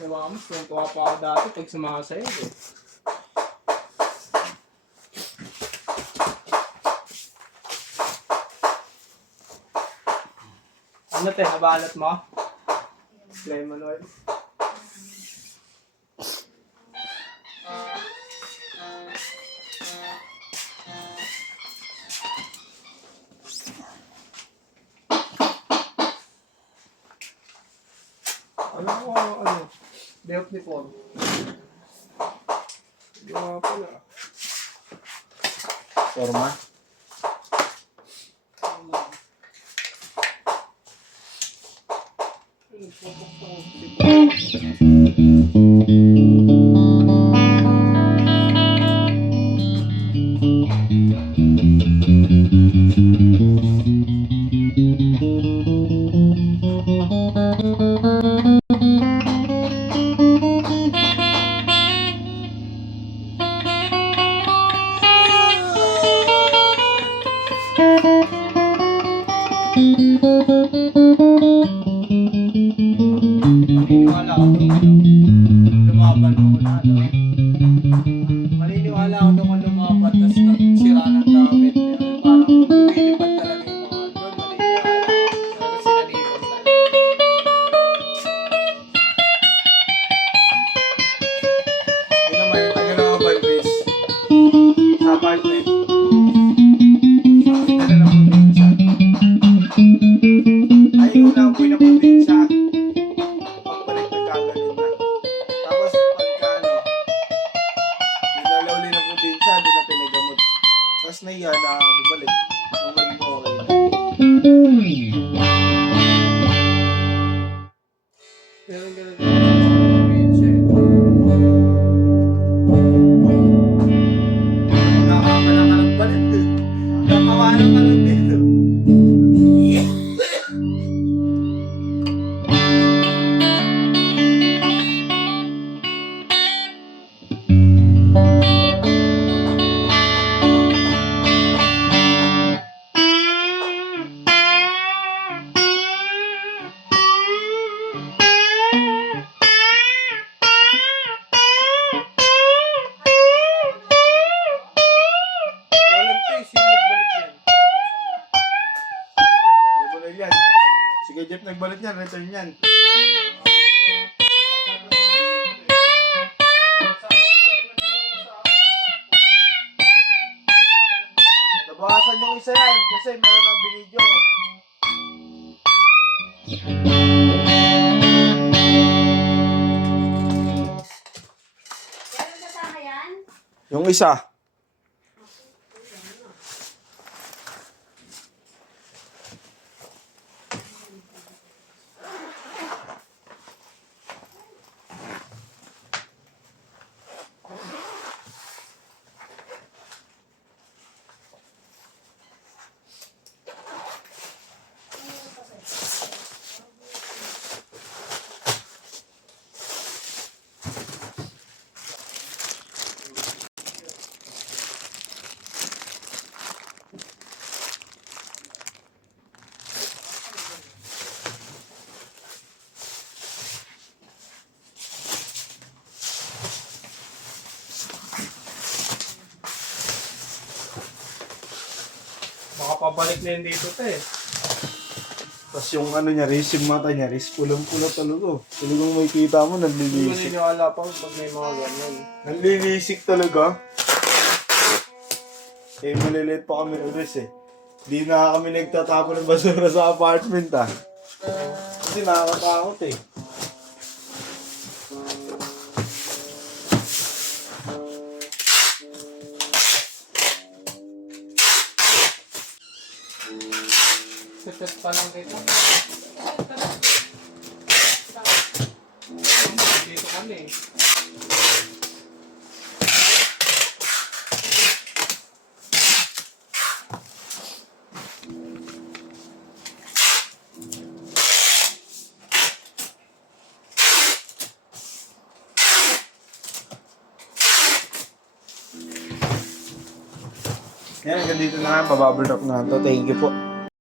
Ewan mo, tuwa pa ako dati pag sumasayaw eh. Ano te, nabalot mo? Lemon oil. Alam ko ano, belt ni Paul. Hindi nga pala. Forma. Maniniwala ako doon, lumaban ako na, no? Maniniwala ako doon kung lumaban, tapos sira ng gamit. Parang lumilipad talaga yung mga doon, maniniwala ako. Pero sinalipan talaga. Yun naman yung taga-laban, Chris. Sa apartment. Sabi na lang probinsya. Ay, unang buhay na probinsya. Pagbalik nagkagalit na. Tapos pagka ano, nilalauli ng probinsya, doon na pinagamot. Tapos naiya na bumalik. Nung maging okay na. Pero ganun din sa mga probinsya eh. Nakakapala ka ng balit eh. Nakawanan ka lang dito. Sige, Jeff, nagbalot yan. Return yan. Nabawasan yung isa yan kasi meron ang binidyo. Meron kasama yan? Yung isa. Makapabalik na yun dito, te. Tapos yung ano niya, yung mata niya, pulang-pula talaga. Talagang may kita mo, Hindi nanlilisik. maniniwala pa pag may mga ganyan. Nanlilisik talaga. Eh, maliliit pa kami ulis eh. Di na kami nagtatapon ng basura sa apartment ah. Kasi nakakatakot eh. Sitet pa lang kita. Dito kami. Yan, hanggang dito na nga. Pabubble wrap na ito. Thank you po.